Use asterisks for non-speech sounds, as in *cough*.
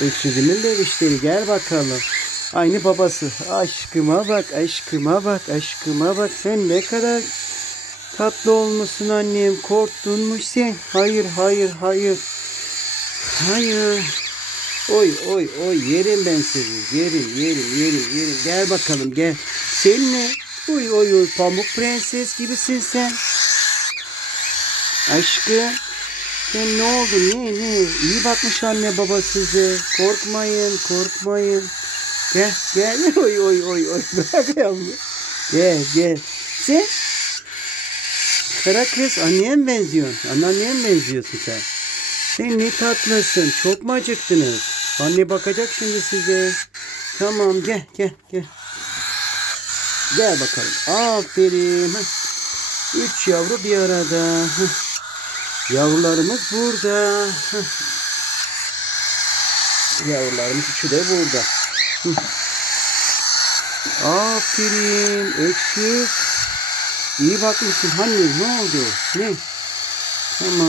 Öksüzümün bebişleri gel bakalım. Aynı babası. Aşkıma bak, aşkıma bak, aşkıma bak. Sen ne kadar tatlı olmuşsun annem. Korktun mu sen? Hayır, hayır, hayır. Hayır. Oy oy oy yerim ben sizi. Yerim yerim yerim yerim. Gel bakalım gel. Sen ne? Oy oy oy pamuk prenses gibisin sen. Aşkım. Sen ne oldu? Ne ne? İyi bakmış anne baba size. Korkmayın korkmayın. Gel gel. *laughs* Oy oy oy oy. Bırak yavrum. Gel gel. Sen? Kara kız anneye mi benziyorsun? Anneanneye mi benziyorsun sen? Sen ne tatlısın. Çok mu acıktınız? Anne bakacak şimdi size. Tamam gel gel gel. Gel bakalım. Aferin. Üç yavru bir arada. Hah. Yavrularımız burada. Yavrularımız üçü de burada. Aferin. Öksüz. İyi bakmışsın. Hani ne oldu? Ne? Tamam.